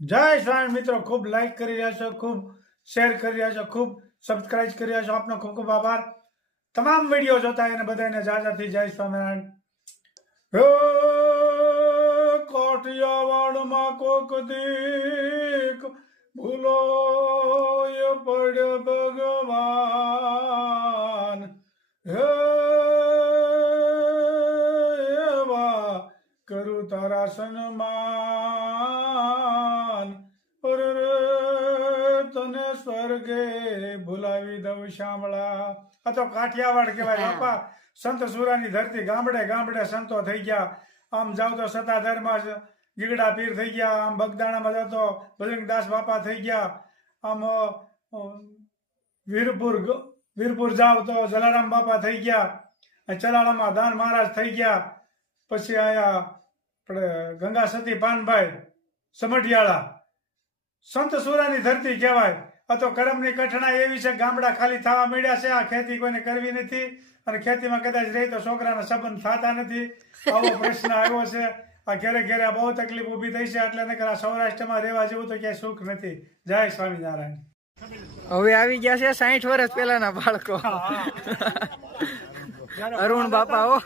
જય સ્વામી મિત્રો, ખૂબ લાઈક કરી રહ્યા છો, ખૂબ શેર કરી રહ્યા છો, ખૂબ સબસ્ક્રાઇબ કરી રહ્યા છો. આપનો ખૂબ ખૂબ આભાર. તમામ વીડિયો જોતા એને બધાને જાજાથી જય સ્વામિનારાયણ. હે કાઠિયાવાડમાં કોક દીક ભૂલો એ પડ્યો ભગવાન. હે કરું તારા સન્માન. સ્વર્ગે ભૂલાવી દઉં શામળા. આ તો કાઠિયાવાડ કહેવાય. બાપા સંત સુરાની ધરતી ગામડે ગામડે સંતો થઈ ગયા. આમ જાવ તો સત્તાધારમાં ગીગડા પીર થઈ ગયા. આમ બગદાણામાં જાવ તો બજરંગદાસ બાપા થઈ ગયા. આમ વીરપુર વીરપુર જાવ તો જલારામ બાપા થઈ ગયા. ચલાળામાં દાન મહારાજ થઈ ગયા. પછી આયા આપણે ગંગા સતી પાનભાઈ સમઢિયાળા. સંત સુરાની ધરતી કહેવાય. આ તો કરમની કઠણા એવી છે ગામડા ખાલી થવા મળ્યા છે આ ખેતી કોઈને કરવી નથી અને ખેતીમાં કદાચ રહી તો છોકરાના સંબંધ થતા નથી. આવો પ્રશ્ન આવ્યો છે. આ ઘેરે ઘેરે બહુ તકલીફ ઊભી થઈ છે એટલે નકર આ સૌરાષ્ટ્રમાં રહેવા જેવું તો ક્યાંય સુખ નથી. જય સ્વામિનારાયણ. હવે આવી ગયા છે સાઠ વર્ષ પહેલાના બાળકો. અરુણ બાપા હો.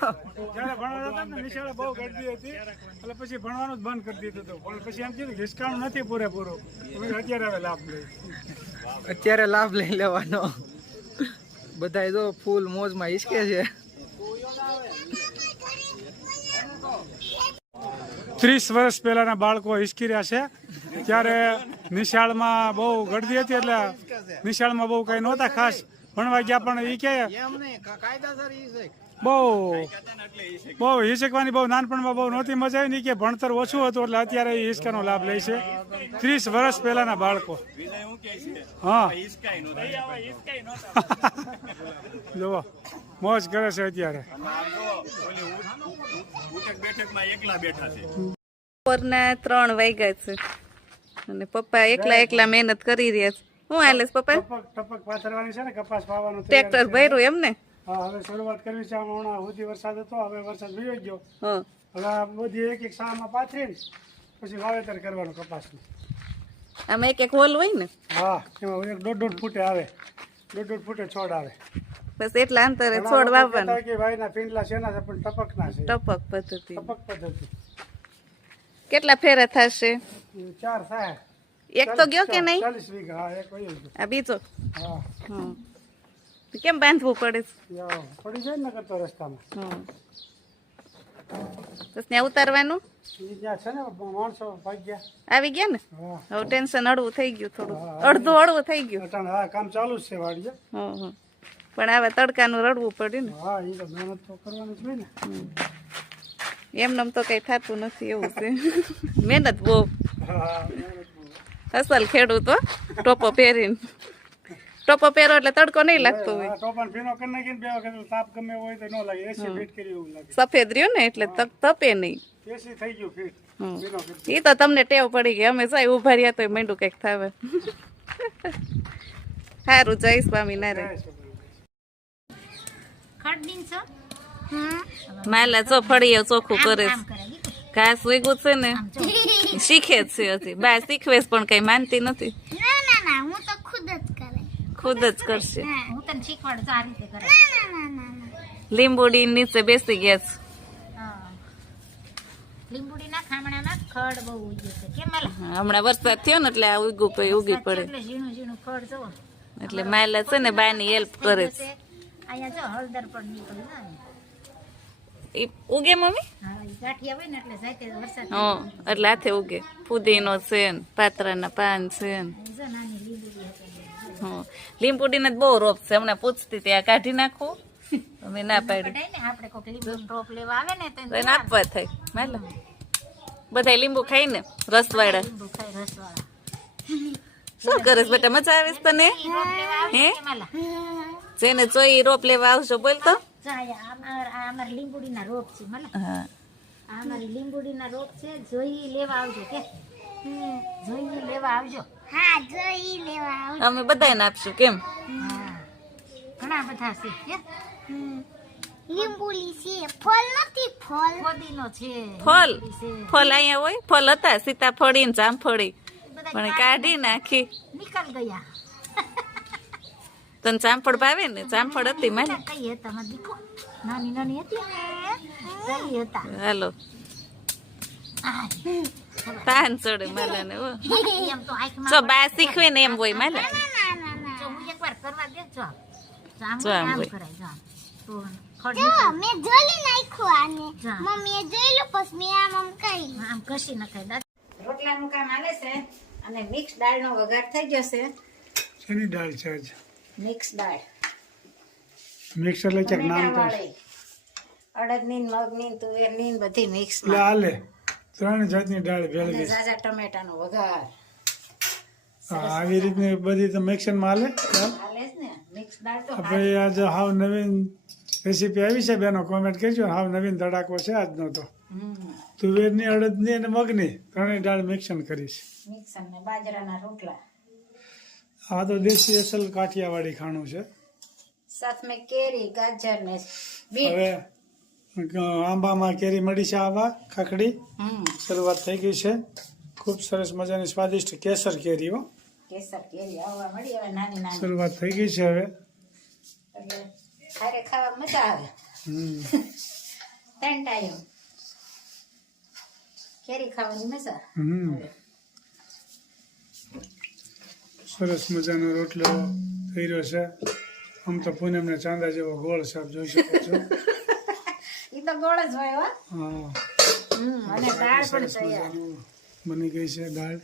જ્યારે ભણવાના હતા ને નિશાળે બહુ ગરદી હતી. એટલે પછી ભણવાનું જ બંધ કરી દીધું હતું. પણ પછી એમ કીધું ડિસ્કાઉન્ટ નથી પૂરેપૂરો. અત્યારે હવે લાભ લઈ અત્યારે લાભ લઈ લેવાનો. બધા જો ફૂલ મોજમાં હિસકે છે. ત્રીસ વર્ષ પહેલાના બાળકો હિસકી રહ્યા છે. ત્યારે નિશાળમાં બહુ ગળદી હતી એટલે નિશાળમાં બહુ કઈ નહોતા ખાસ. ભણવા ગયા પણ એ કે બહુ બહુ હિસકવાની બહુ નાનપણમાં બહુ નહોતી મજા આવી ની કે ભણતર ઓછું હતું એટલે અત્યારે એ હિસકાનો લાભ લે છે. ત્રીસ વર્ષ પહેલાના બાળકો. હા. જુઓ મોજ કરે છે અત્યારે. બપોરના ત્રણ વાગ્યા છે. અને પપ્પા એકલા એકલા મહેનત કરી રહ્યા છે. હું હાલે પપ્પા? ટપક પાથરવાની છે ને કપાસ વાવવાનું ટ્રેક્ટર ભર્યું એમ ને? હા હવે શરૂઆત કરવી છે હમણાં સુધી વરસાદ હતો હવે વરસાદ વયો ગયો. હા. હવે બધી એક એક શાળામાં પાથરીને પછી વાવેતર કરવાનું કપાસનું. આમાં એક એક હોલ હોય ને? હા એમાં એક દોઢ દોઢ ફૂટે આવે. દોઢ દોઢ ફૂટે છોડ આવે. બસ એટલા અંતરે છોડ વાવવાનું. કે ભાઈના પિંડલા શેના છે પણ ટપકના છે. ટપક પદ્ધતિ. ટપક પદ્ધતિ. કેટલા ફેરા થશે? ચાર થાય. એક તો ગયો કે નહીં? ચાલીસ વીઘા હા એક આ બીજો? હા. હમ. તો કેમ બાંધવું પડે? છે? પડી જાય ને કરતો રસ્તામાં. હમ. બસ ત્યાં ઉતારવાનું? આવી ગયા ને? હવે ટેન્શન હળવું થઈ ગયું થોડું. અડધું હળવું થઈ ગયું. કામ ચાલુ છે વાડીએ. પણ હવે તડકાનું રડવું પડ્યું ને. હા તો કઈ થતું નથી એવું છે. મહેનત બહુ. અસલ ખેડૂત ટોપો પહેરીને. ટોપો પહેરો એટલે તડકો નહીં લાગતો હોય. હા, ટોપાન ફીનો કરી નાખીને બે વખત તાપ ગમે હોય તો ન લાગે. એસી ફીટ કરી એવું લાગે. સફેદ રહ્યો ને એટલે તપ તપે નહીં. એ તો તમને ટેવ પડી ગઈ. અમે સાહેબ ઊભા રહ્યા તો મંડું કંઈક થાવે. સારું જય સ્વામિનારાયણ માલા ચો ફળીએ ચોખ્ખું કરે છે. ઘાસ ઉગ્યું છે ને? શીખે જ છે હજી. બા શીખવે પણ કઈ માનતી નથી. ના ના ના હું તો ખુદ જ કરે. ખુદ જ કરશે. હું. તને શીખવાડું આ રીતે કરે. ના ના ના ના ના. લીંબુડી નીચે બેસી ગયા છે. લીંબુડીના ખામણામાં ખડ બહુ ઉગ્યું છે. કેમ હમણાં વરસાદ થયો ને એટલે આ ઉગવું પડે ઉગી પડે. એટલે ઝીણું ઝીણું ખડ જુઓ. એટલે માયલા છે ને બાની હેલ્પ કરે છે. અહીંયા જો હળદર પણ નીકળ્યું ને. ઈ ઉગે મમ્મી? હા એટલે હાથે ઉગે. ફુદીનો છે ને પાત્રાના પાન છે ને. લીંબુડીને બહુ રોપ છે. હમણાં પૂછતી ત્યાં કાઢી નાખું? અમે ના પાડી. આપણે કોઈક લીંબુ ટોપ લેવા આવે ને તો તો એને આપવા થાય. માલા બધા લીંબુ ખાઈ ને રસવાળા. શું કરે બેટા મજા આવે તને? હે? જેને જોઈ રોપ લેવા આવશો બોલ તો. લીંબુડીના રોપ છે હા. અમારી લીંબુડીના રોપ છે જોઈ લેવા આવજો કે. જોઈ લેવા આવજો. હા જોઈ લેવા આવજો. અમે બધાને આપશું કેમ? હા. ઘણા બધા છે કે. લીંબુલી છે ફળ નથી ફળ. ફોદીનો છે ફળ? ફળ અહીંયા હોય? ફળ હતા સીતાફળી ને જામફળી. પણ કાઢી નાખી. નીકળ ગયા. તને જામફળ ભાવે ને જામફળ હતી મારી કઈ હતા મારા નાની નાની હતી ને હાલો તાન ચડે માલા ને એમ તો આંખમાં જો. બા શીખવે ને એમ હોય માલા રોટલા નખાય. કામ આવે છે અને મિક્સ દાળનો વઘાર થઈ ગયો છે શેની દાળ છે આજ? મિક્સ દાળ. મિક્સર એટલે ચક નામ. અડદની ને મગની ને તુવેરની બધી મિક્સ લાલે ત્રણ જાતની દાળ ભેળવી. ઝાઝા ટમેટાનો વઘાર. આવી રીતની બધી તો મિક્સરમાં હાલે? મિક્સ ભાઈ આજે હાવ નવીન રેસીપી આવી છે. બેનો કોમેન્ટ કરજો. હાવ નવીન ધડાકો છે આજનો તો. તુવેરની અડદની અને મગની ત્રણેય દાળ મિક્સન કરીશ મિક્સન ને બાજરાના રોટલા. આ તો દેશી અસલ કાઠિયાવાડી ખાણું છે. સાથ મેં કેરી ગાજર ને બીટ. હવે આંબામાં કેરી મળી છે આંબા ખાખડી. હમ. શરૂઆત થઈ ગઈ છે. ખૂબ સરસ મજાની સ્વાદિષ્ટ કેસર કેરી હો. કેસર કેરી આવવા મળી હવે નાની નાની. શરૂઆત થઈ ગઈ છે હવે. એટલે ખારે ખાવા મજા આવે. હમ. ત્રણ ટાઈમ. કેરી ખાવાની મજા. હમ. સરસ મજાનો રોટલો થઈ રહ્યો છે. આમ તો પૂનમને ચાંદા જેવો ગોળ છે જોઈ શકો છો. એ તો ગોળ જ હોય હા. અને દાળ પણ તૈયાર. બની ગઈ છે દાળ.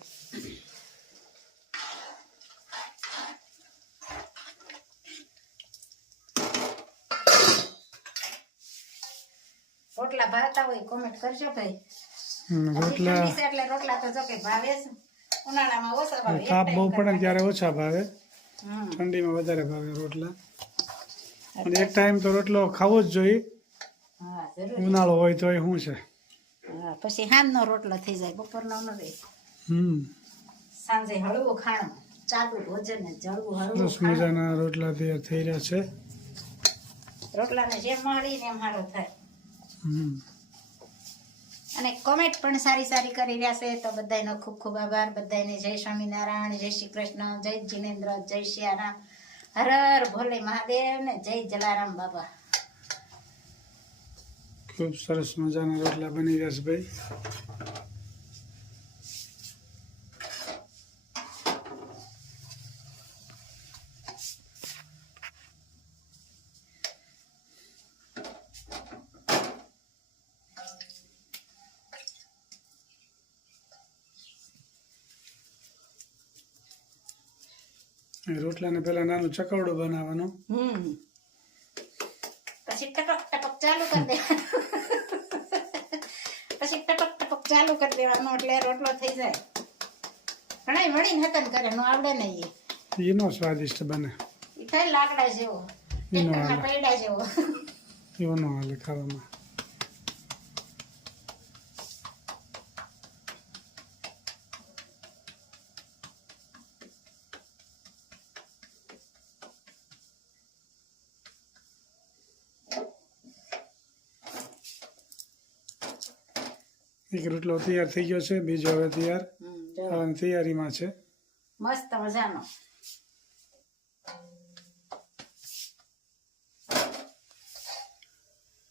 રોટલા ભાવતા હોય કોમેન્ટ કરજો ભાઈ. રોટલા એટલે રોટલા તો જો કે ભાવે છે. ઉનાળામાં ઓછા ભાવે તાપ બહુ પડે ત્યારે ઓછા ભાવે ઠંડીમાં વધારે ભાવે રોટલા. અને એક ટાઈમ તો રોટલો ખાવો જ જોઈએ. ઉનાળો હોય તો એ શું છે? પછી હાંજનો રોટલો થઈ જાય બપોરનો ન રહે. હમ. સાંજે હળવું ખાણું ચાલુ ભોજન ને જળવું હળવું સરસ મજાના રોટલા તૈયાર થઈ રહ્યા છે. રોટલાને જેમ મળી ને એમ સારો થાય. હમ. અને કોમેન્ટ પણ સારી સારી કરી રહ્યા છે. તો બધાનો ખૂબ ખૂબ આભાર. બધાને જય સ્વામિનારાયણ, જય શ્રી કૃષ્ણ, જય જીનેન્દ્ર, જય શિયારામ. હર હર ભોલે મહાદેવ ને જય જલારામ બાબા. ખૂબ સરસ મજાના રોટલા બની રહ્યા છે ભાઈ. રોટલાને પહેલા નાનું ચકવડું બનાવવાનો. હમ. પછી ટપક ટપક ચાલુ કરી દેવાનું. પછી ટપક ટપક ચાલુ કરી દેવાનું એટલે રોટલો થઈ જાય. ઘણા મળીને હતન કરે નો આવડે નહીં એનો સ્વાદિષ્ટ બને. એ થાય લાકડા જેવો ટેક્ટરના પૈડા જેવો. એવો નો હાલે ખાવામાં. એક રોટલો તૈયાર થઈ ગયો છે બીજો હવે તૈયાર. હમ, તૈયારીમાં છે. મસ્ત મજાનો.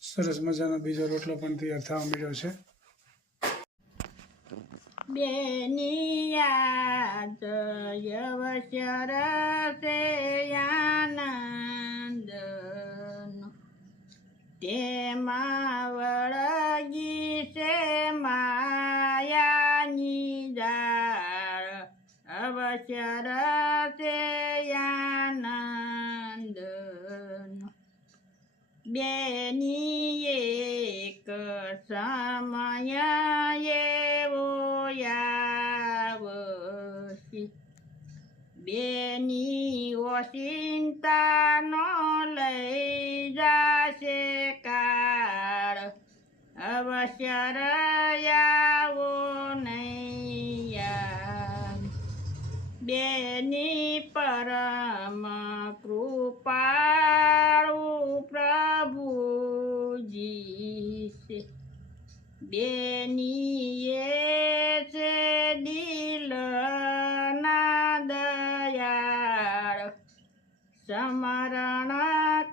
સરસ મજાનો બીજો રોટલો પણ તૈયાર થવા મળ્યો છે. બેનિયા જયવશર તે આનંદ તેમાં વળગી અવસર તે આનંદ બેની એક સમય એવો આવશે બેની ઓચિંતા ન લઈ જાશે કાળ. અવસર બેની પરમ કૃપાળુ પ્રભુજી છે બેનીએ છે દિલના દયાળ સમરણ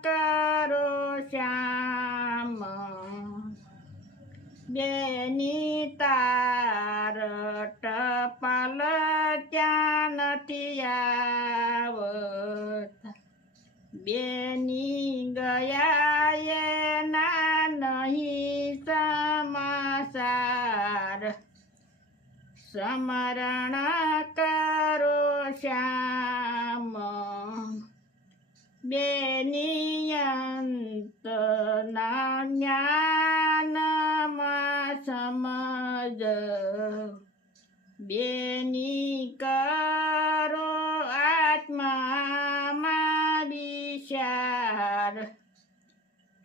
કરો શ્યામ. બેની તાર ટપાલા નથી આવત બેની ગયા એના નહીં સમાસાર સ્મરણ કરો શ્યામ. બેનિયંત ના જ્ઞાનમાં સમજ. બેની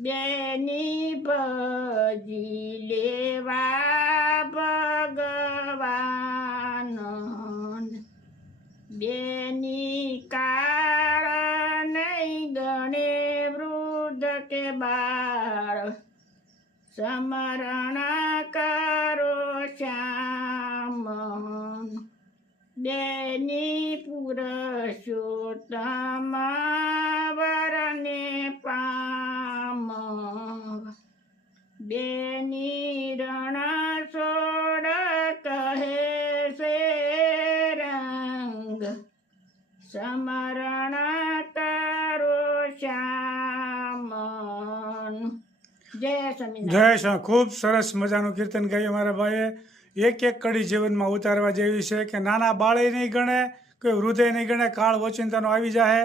બેની ભજી લેવા ભગવાન બેની નહીં ગણે વૃદ્ધ કે બાળ. સ્મરણ કરો શ્યામ બેની પુરુષોત્તમ વરને પામ બેની રણ સોડ કહે છે રંગ. સમરણ તારો શ્યામ જય સ્વામિનારાયણ. જય શ્યામ ખૂબ સરસ મજાનું કીર્તન ગાયું મારા ભાઈએ. એક એક કડી જીવનમાં ઉતારવા જેવી છે કે નાના બાળે નહીં ગણે, કોઈ વૃદ્ધે નહીં ગણે, કાળ વચિંતાનો આવી જાય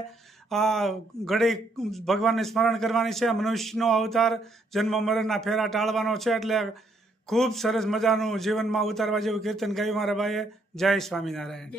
આ ઘડી ભગવાનને સ્મરણ કરવાની છે. મનુષ્યનો અવતાર જન્મ, મરણના ફેરા ટાળવાનો છે એટલે ખૂબ સરસ મજાનું જીવનમાં ઉતારવા જેવું કીર્તન ગાયું મારા ભાઈએ. જય સ્વામિનારાયણ.